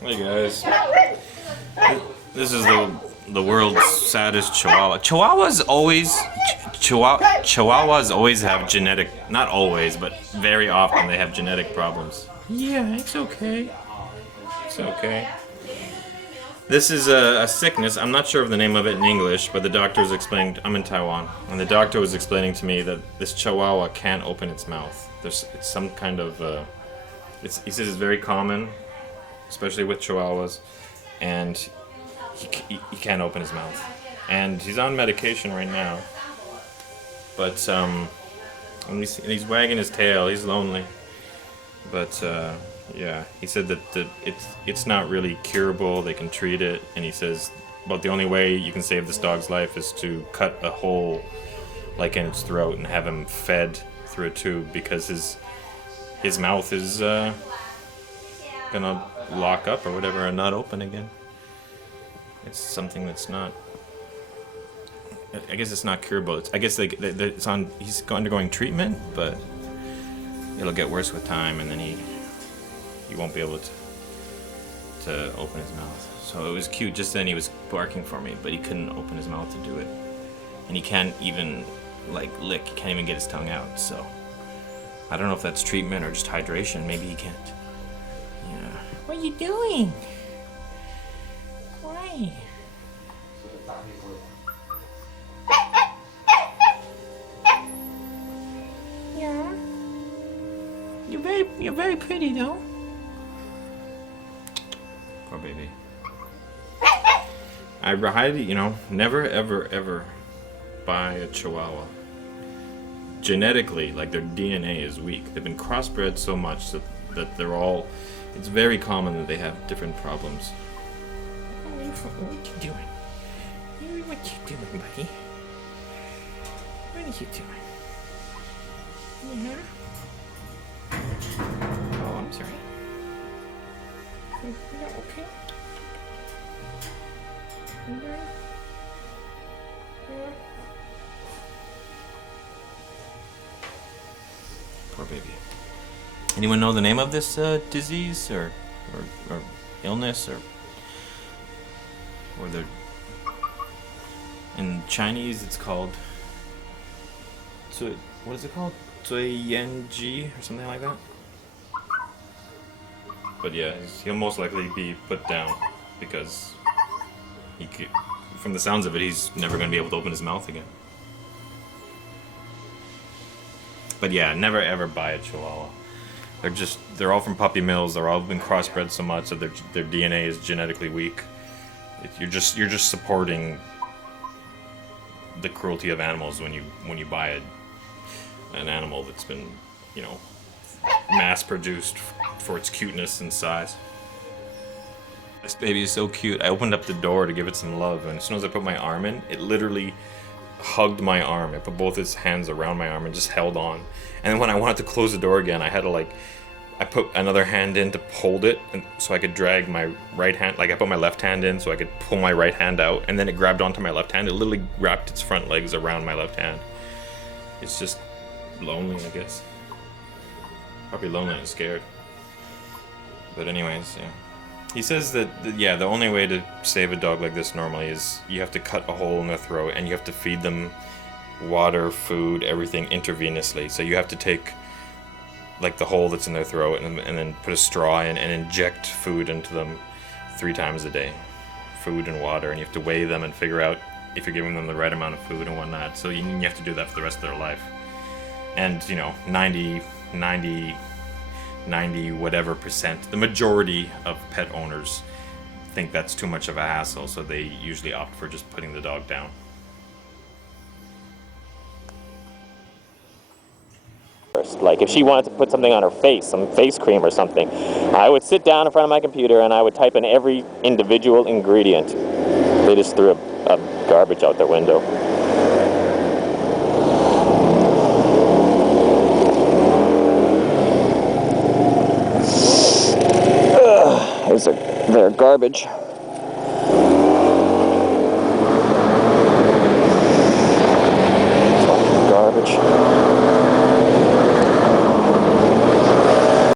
Hey guys, this is the world's saddest Chihuahua. Chihuahuas always have genetic, not always, but very often they have genetic problems. Yeah, it's okay. It's okay. This is a sickness. I'm not sure of the name of it in English, but the doctor was explaining. I'm in Taiwan, and the doctor was explaining to me that this Chihuahua can't open its mouth. It's some kind of. He says it's very common, especially with Chihuahuas, and he can't open his mouth. And he's on medication right now, but and he's wagging his tail. He's lonely, but yeah, he said that it's not really curable. They can treat it, and he says, but the only way you can save this dog's life is to cut a hole like in its throat and have him fed through a tube, because his mouth is gonna lock up or whatever and not open again. It's something that's not. I guess it's not curable. I guess it's on. He's undergoing treatment, but it'll get worse with time, and then he won't be able to open his mouth. So it was cute. Just then he was barking for me, but he couldn't open his mouth to do it, and he can't even lick. He can't even get his tongue out. So I don't know if that's treatment or just hydration. Maybe he can't. Yeah. What are you doing? Why? Yeah. You're very pretty though. Poor baby. I highly, never ever buy a Chihuahua. Genetically, their DNA is weak. They've been crossbred so much that they're all. It's very common that they have different problems. What are you doing? What you doing, buddy? What are you doing? Yeah. Oh, I'm sorry. You okay? Yeah. Yeah. Poor baby. Anyone know the name of this disease or illness or the in Chinese it's called what is it called? 嘴炎 or something like that. But yeah, he'll most likely be put down because from the sounds of it, he's never going to be able to open his mouth again. But yeah, never ever buy a Chihuahua. They're all from puppy mills. They're all been crossbred so much that their DNA is genetically weak. You're just supporting the cruelty of animals when you buy an animal that's been, mass produced for its cuteness and size. This baby is so cute. I opened up the door to give it some love, and as soon as I put my arm in, it literally hugged my arm. I put both its hands around my arm and just held on. And then when I wanted to close the door again, I had to I put another hand in to hold it, and so I could drag my right hand. I put my left hand in so I could pull my right hand out, and then it grabbed onto my left hand. It literally wrapped its front legs around my left hand. It's just lonely, I guess. Probably lonely and scared. But anyways, yeah. He says that, the only way to save a dog like this normally is you have to cut a hole in their throat and you have to feed them water, food, everything intravenously. So you have to take the hole that's in their throat and then put a straw in and inject food into them 3 times a day. Food and water, and you have to weigh them and figure out if you're giving them the right amount of food and whatnot. So you have to do that for the rest of their life. And 90 whatever percent, the majority of pet owners think that's too much of a hassle, so they usually opt for just putting the dog down. If she wanted to put something on her face, some face cream or something, I would sit down in front of my computer and I would type in every individual ingredient. They just threw a garbage out their window. Their garbage. Garbage.